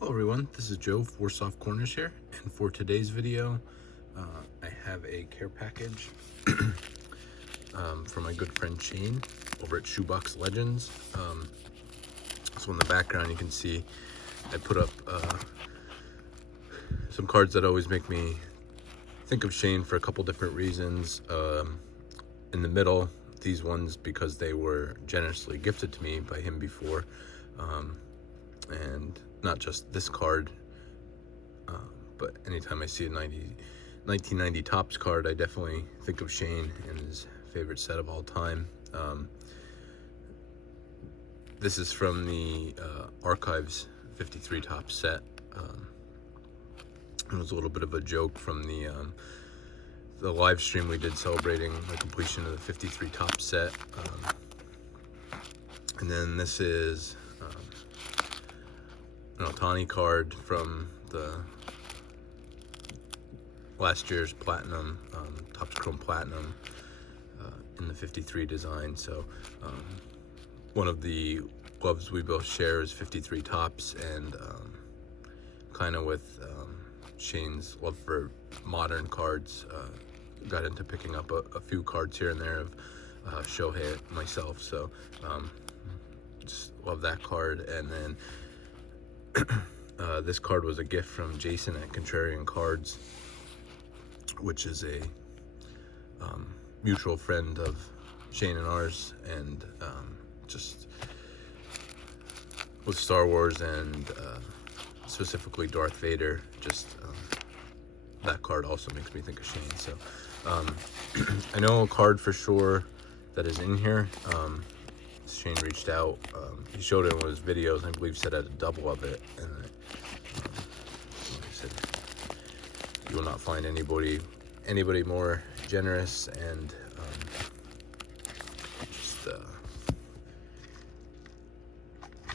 Hello everyone, this is Joe for Soft Corners here, and for today's video, I have a care package from my good friend Shane over at Shoebox Legends. So in the background you can see I put up some cards that always make me think of Shane for a couple different reasons. In the middle, these ones because they were generously gifted to me by him before, and not just this card, but anytime I see a 1990 Topps card, I definitely think of Shane and his favorite set of all time. This is from the Archives 53 Topps set. It was a little bit of a joke from the live stream we did celebrating the completion of the 53 Topps set. And then this is an Ohtani card from the last year's Platinum, Topps Chrome Platinum in the 53 design. So one of the gloves we both share is 53 Topps, and kind of with Shane's love for modern cards, got into picking up a few cards here and there of Shohei myself. So just love that card. And then this card was a gift from Jason at Contrarian Cards, which is a mutual friend of Shane and ours, and just with Star Wars and specifically Darth Vader, just that card also makes me think of Shane. So I know a card for sure that is in here. Shane reached out, he showed it in one of his videos, I believe said I had a double of it, and like I said, you will not find anybody more generous and just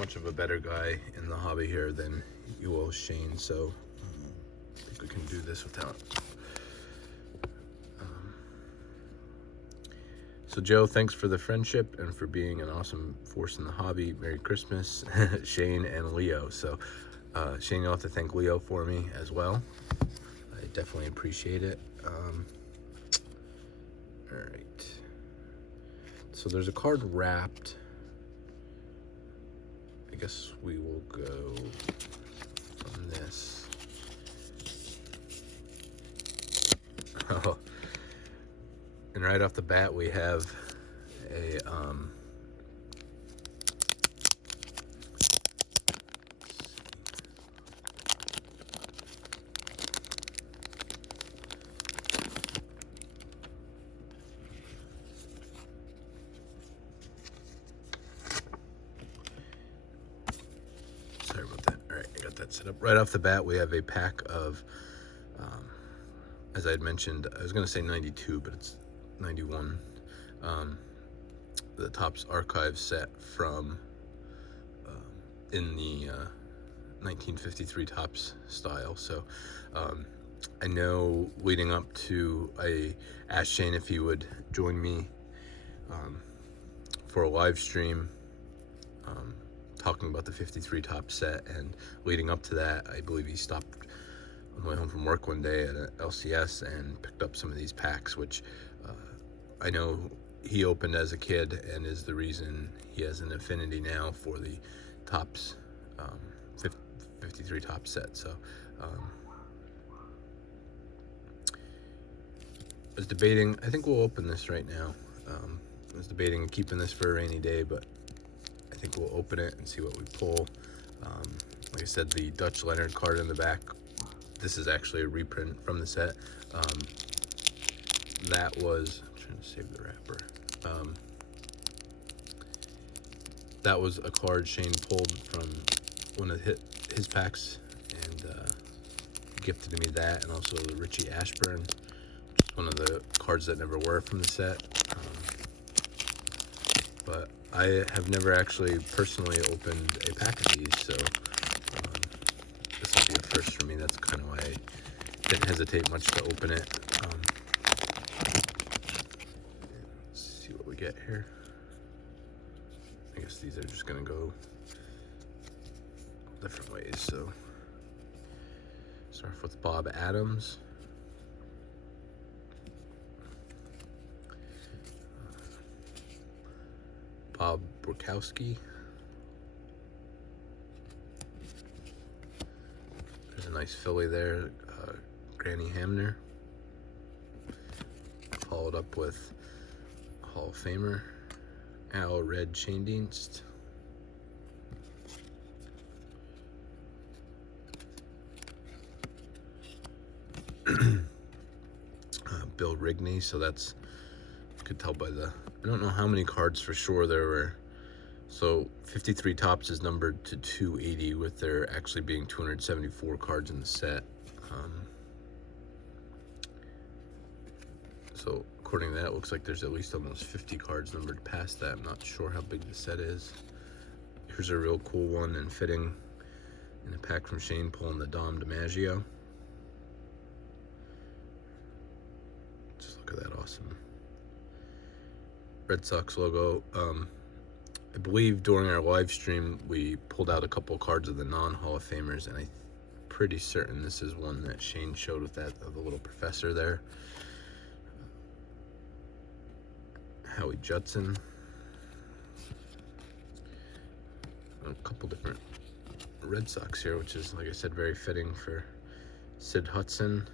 much of a better guy in the hobby here than you will Shane. So I think we can do this without. So Joe, thanks for the friendship and for being an awesome force in the hobby. Merry Christmas, Shane and Leo. So Shane, you'll have to thank Leo for me as well. I definitely appreciate it. All right. So there's a card wrapped. I guess we will go from this. Oh. And right off the bat, we have a sorry about that. All right, I got that set up. Right off the bat, we have a pack of, as I had mentioned, I was going to say 92, but it's 91. The Topps Archive set from in the 1953 Topps style. So I know leading up to, I asked Shane if he would join me for a live stream talking about the 53 Topps set, and leading up to that, I believe he stopped on my way home from work one day at a LCS and picked up some of these packs, which I know he opened as a kid and is the reason he has an affinity now for the Topps 53 Topps set. So I was debating, I think we'll open this right now. I was debating keeping this for a rainy day, but I think we'll open it and see what we pull. Like I said, the Dutch Leonard card in the back, this is actually a reprint from the set. That was, I'm trying to save the wrapper. That was a card Shane pulled from one of his packs, and gifted to me that, and also the Richie Ashburn, which is one of the cards that never were from the set. But I have never actually personally opened a pack of these, so this will be a first for me. That's kind of why I didn't hesitate much to open it. Let's see what we get here. I guess these are just gonna go different ways. So Start off with Bob Adams. Bob Brukowski. There's a nice filly there, Granny Hamner. Followed up with Hall of Famer, Al Red Chaindienst. Bill Rigney, so that's, you could tell by the, I don't know how many cards for sure there were. So 53 Topps is numbered to 280, with there actually being 274 cards in the set. So according to that, it looks like there's at least almost 50 cards numbered past that. I'm not sure how big the set is. Here's a real cool one and fitting in a pack from Shane, pulling the Dom DiMaggio. Just look at that awesome Red Sox logo. I believe during our live stream we pulled out a couple cards of the non-Hall of Famers, and I'm pretty certain this is one that Shane showed with that of the little professor there. Howie Judson. A couple different Red Sox here, which is, like I said, very fitting for Sid Hudson.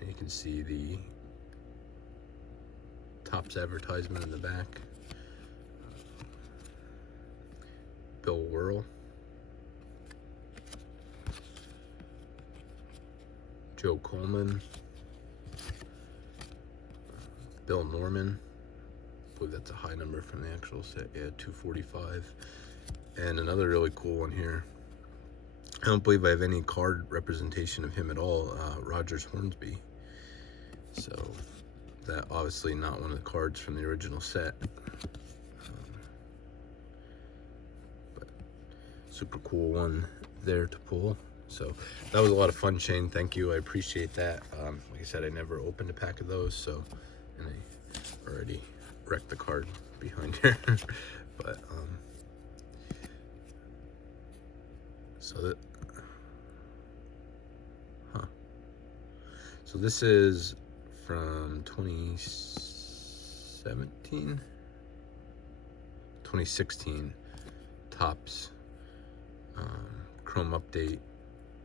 And you can see the Topps advertisement in the back. Bill Whirl. Joe Coleman. Bill Norman. I believe that's a high number from the actual set. Yeah, 245. And another really cool one here. I don't believe I have any card representation of him at all. Rogers Hornsby. So that obviously not one of the cards from the original set. But super cool one there to pull. So that was a lot of fun, Shane. Thank you. I appreciate that. Like I said, I never opened a pack of those, so, and I already wrecked the card behind here. But so that, so this is from 2016 Topps Chrome Update.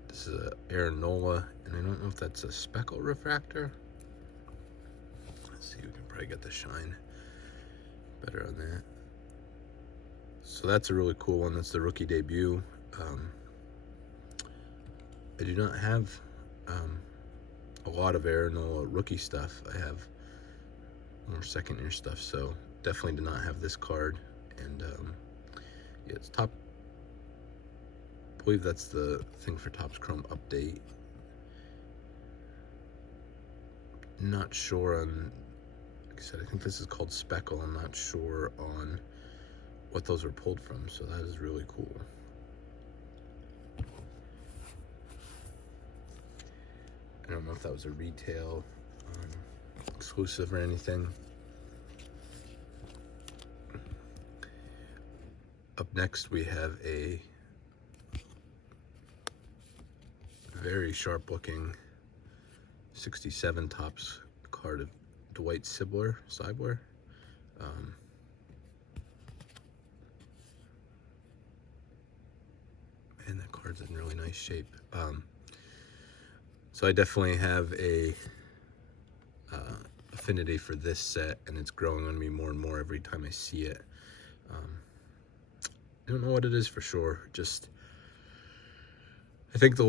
This is a Aaron Nola, and I don't know if that's a speckle refractor. Let's see, we can probably get the shine better on that. So that's a really cool one. That's the rookie debut. I do not have a lot of Aaron Nola rookie stuff. I have more second year stuff, so definitely did not have this card. And yeah, it's top. I believe that's the thing for Topps Chrome Update. Not sure on, like I said, I think this is called Speckle. I'm not sure on what those were pulled from, so that is really cool. I don't know if that was a retail exclusive or anything. Up next we have a very sharp looking 67 Topps card of Dwight Sibler. And that card's in really nice shape. So I definitely have a affinity for this set, and it's growing on me more and more every time I see it. I don't know what it is for sure. Just, I think I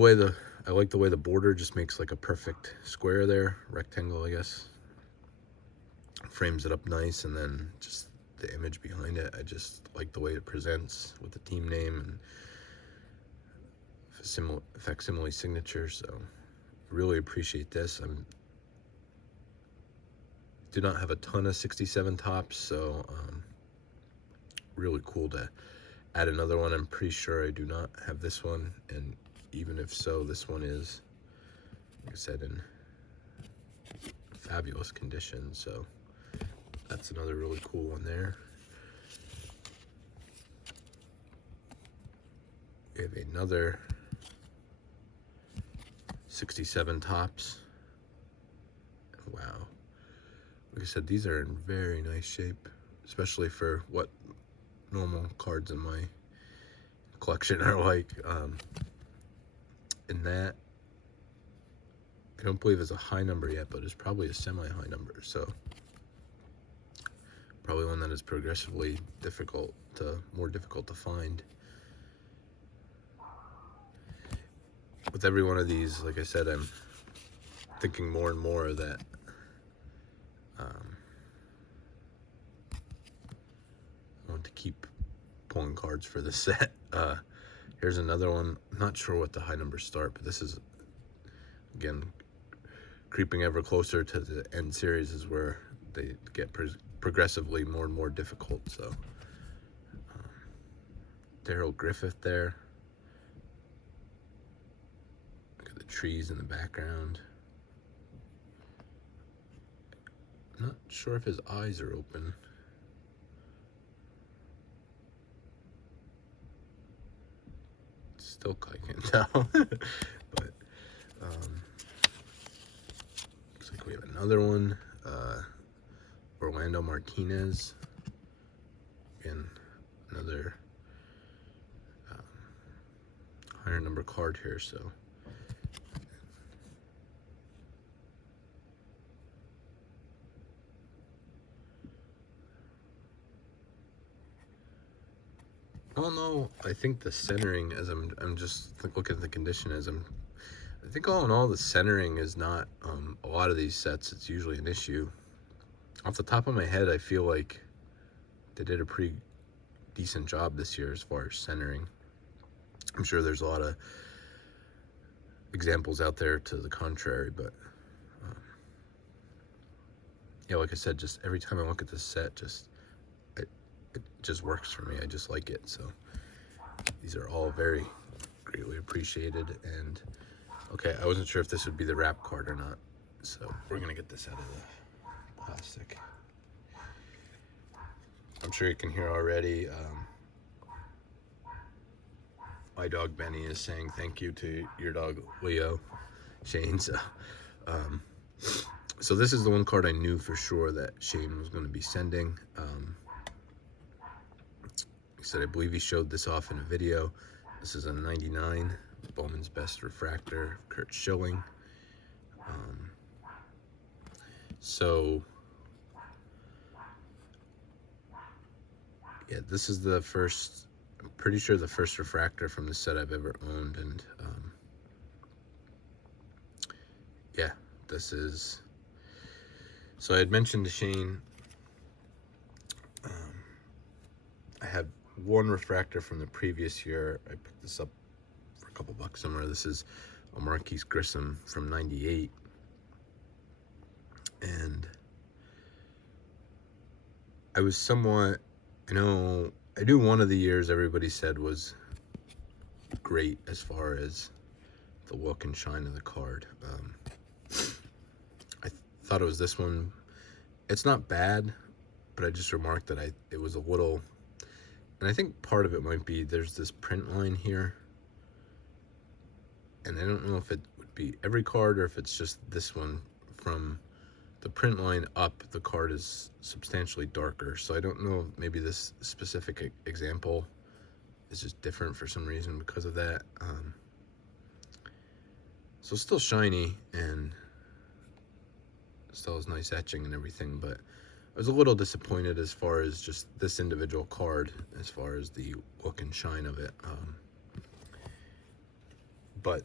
like the way the border just makes like a perfect square there, rectangle, I guess. Frames it up nice, and then just the image behind it. I just like the way it presents with the team name and facsimile signature. So really appreciate this. I do not have a ton of 67 Topps, so really cool to add another one. I'm pretty sure I do not have this one, and even if so, this one is, like I said, in fabulous condition. So that's another really cool one there. We have another 67 Topps. Wow. Like I said, these are in very nice shape, especially for what normal cards in my collection are like. And that, I don't believe is a high number yet, but it's probably a semi-high number, so probably one that is progressively more difficult to find. With every one of these, like I said, I'm thinking more and more that I want to keep pulling cards for the set. Here's another one. I'm not sure what the high numbers start, but this is, again, creeping ever closer to the end series is where they get progressively more and more difficult. So Daryl Griffith there. Look at the trees in the background. Not sure if his eyes are open. Still, I can't tell. But looks like we have another one. Orlando Martinez. Again, another higher number card here. So I don't know. I think the centering, as I'm just looking at the condition, I think all in all the centering is not a lot of these sets. It's usually an issue. Off the top of my head, I feel like they did a pretty decent job this year as far as centering. I'm sure there's a lot of examples out there to the contrary, but yeah, like I said, just every time I look at this set, it just works for me. I just like it. So these are all very greatly appreciated. And okay, I wasn't sure if this would be the wrap card or not, so we're gonna get this out of the plastic. I'm sure you can hear already. My dog Benny is saying thank you to your dog Leo, Shane. So this is the one card I knew for sure that Shane was going to be sending. He said, I believe he showed this off in a video. This is a 99 Bowman's Best Refractor, Curt Schilling. So yeah, this is the first, I'm pretty sure the first refractor from the set I've ever owned. And yeah, this is, so I had mentioned to Shane, I had one refractor from the previous year. I picked this up for a couple bucks somewhere. This is a Marquise Grissom from '98. And I was somewhat, I knew one of the years everybody said was great as far as the look and shine of the card. I thought it was this one. It's not bad, but I just remarked that it was a little, and I think part of it might be there's this print line here, and I don't know if it would be every card or if it's just this one. From the print line up, the card is substantially darker, so I don't know, maybe this specific example is just different for some reason because of that. So still shiny and still has nice etching and everything, but I was a little disappointed as far as just this individual card, as far as the look and shine of it. But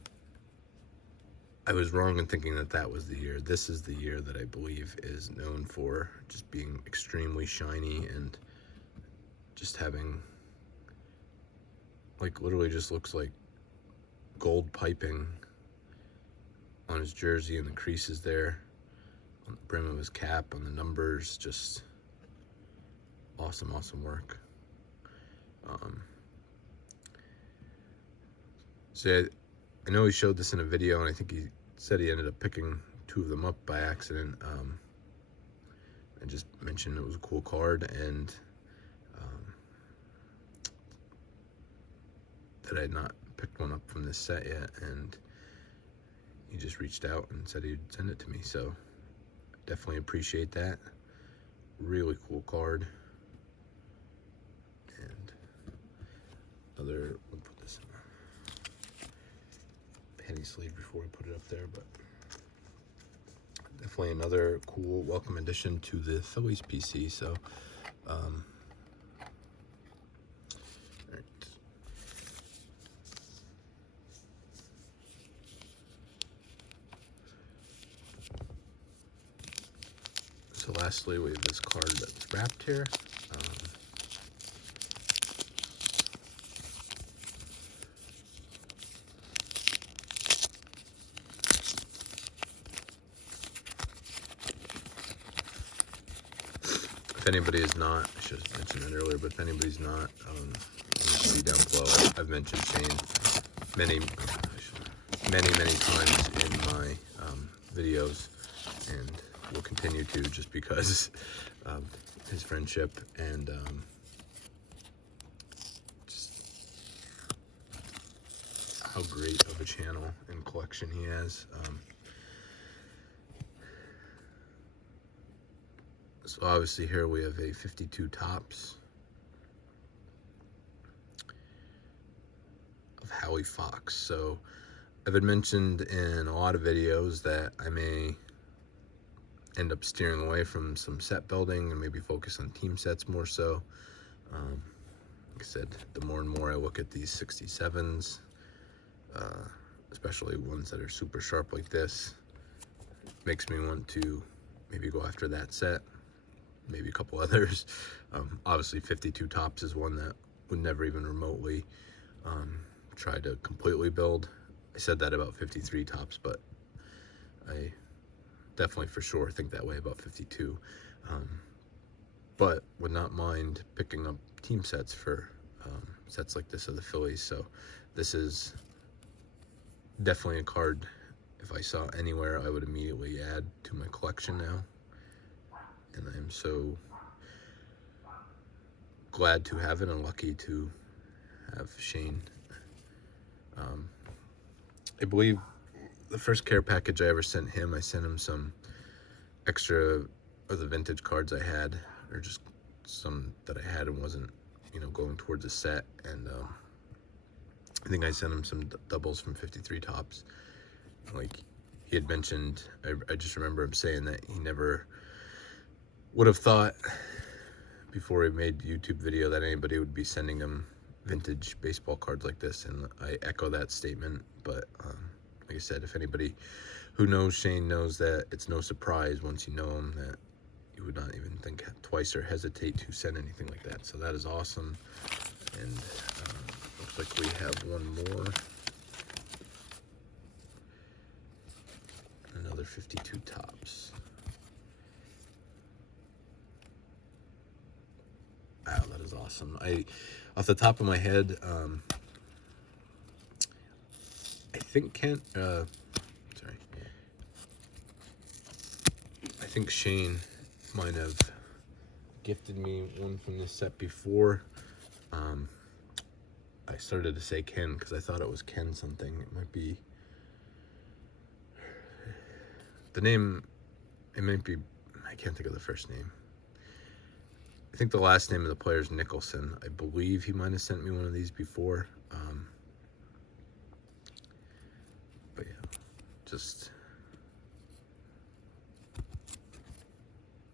I was wrong in thinking that that was the year. This is the year that I believe is known for just being extremely shiny and just having, like, literally just looks like gold piping on his jersey and the creases there, on the brim of his cap, on the numbers. Just awesome work. So I know he showed this in a video, and I think he said he ended up picking two of them up by accident. I just mentioned it was a cool card, and that I had not picked one up from this set yet. And he just reached out and said he'd send it to me. So definitely appreciate that. Really cool card. And we'll put this in a penny sleeve before we put it up there, but definitely another cool welcome addition to the Phillies PC. So all right. So lastly, we have this card that's wrapped here. If anybody is not, I should have mentioned it earlier, but if anybody's not, see down below, I've mentioned Shane many times in my videos, and will continue to, just because of his friendship and just how great of a channel and collection he has. So obviously here we have a 52 Topps of Howie Fox. So I've been mentioned in a lot of videos that I may end up steering away from some set building and maybe focus on team sets more so. Like I said, the more and more I look at these 67s, especially ones that are super sharp like this, makes me want to maybe go after that set, maybe a couple others. Obviously 52 Topps is one that would never even remotely try to completely build. I said that about 53 Topps, but I definitely for sure think that way about 52. But would not mind picking up team sets for sets like this of the Phillies. So this is definitely a card, if I saw anywhere, I would immediately add to my collection now. And I am so glad to have it and lucky to have Shane. I believe the first care package I ever sent him, I sent him some extra of the vintage cards I had, or just some that I had and wasn't, going towards a set. And I think I sent him some doubles from 53 Topps. Like he had mentioned, I just remember him saying that he never would have thought before he made the YouTube video that anybody would be sending him vintage baseball cards like this, and I echo that statement. But like I said, if anybody who knows Shane knows that it's no surprise once you know him that you would not even think twice or hesitate to send anything like that. So that is awesome. And looks like we have one more, another 52 Topps. Wow, that is awesome. Off the top of my head, I think I think Shane might have gifted me one from this set before. I started to say Ken because I thought it was Ken something. It might be the name. It might be, I can't think of the first name. I think the last name of the player is Nicholson. I believe he might have sent me one of these before. But yeah, just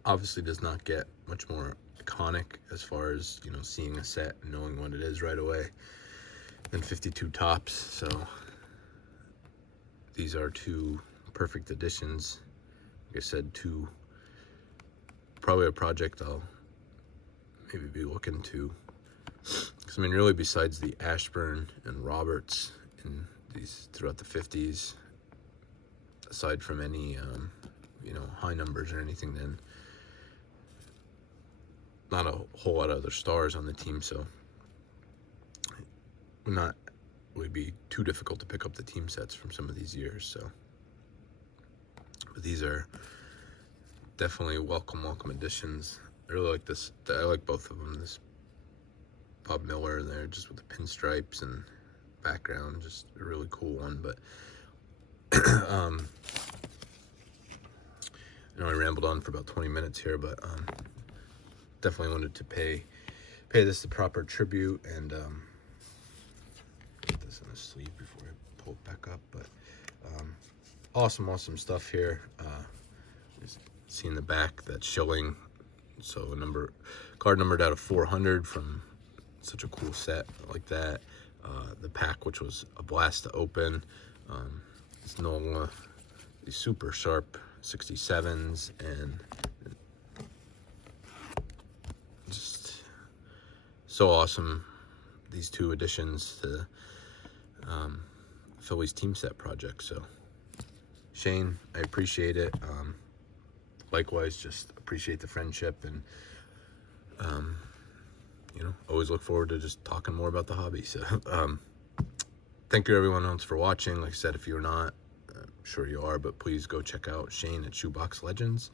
obviously does not get much more iconic as far as, seeing a set and knowing what it is right away than 52 Topps. So these are two perfect additions. Like I said, probably a project I'll maybe be looking to, because really besides the Ashburn and Roberts in these throughout the 50s, aside from any high numbers or anything, then not a whole lot of other stars on the team, so it would be too difficult to pick up the team sets from some of these years. So, but these are definitely welcome additions. I really like this. I like both of them. This Bob Miller there, just with the pinstripes and background, just a really cool one. But I know I rambled on for about 20 minutes here, but definitely wanted to pay this the proper tribute and get this in the sleeve before I pull it back up. But awesome stuff here. Just seeing the back, that shilling, so card numbered out of 400 from such a cool set like that. The pack, which was a blast to open. It's Nola, these super sharp 67s, and just so awesome, these two additions to Phillies team set project. So Shane, I appreciate it. Likewise, just appreciate the friendship, and always look forward to just talking more about the hobby. So thank you everyone else for watching. Like I said, if you're not, I'm sure you are, but please go check out Shane at Shoebox Legends.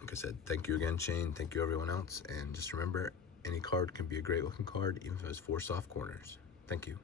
Like I said, thank you again, Shane. Thank you everyone else, and just remember, any card can be a great looking card, even if it has 4 soft corners. Thank you.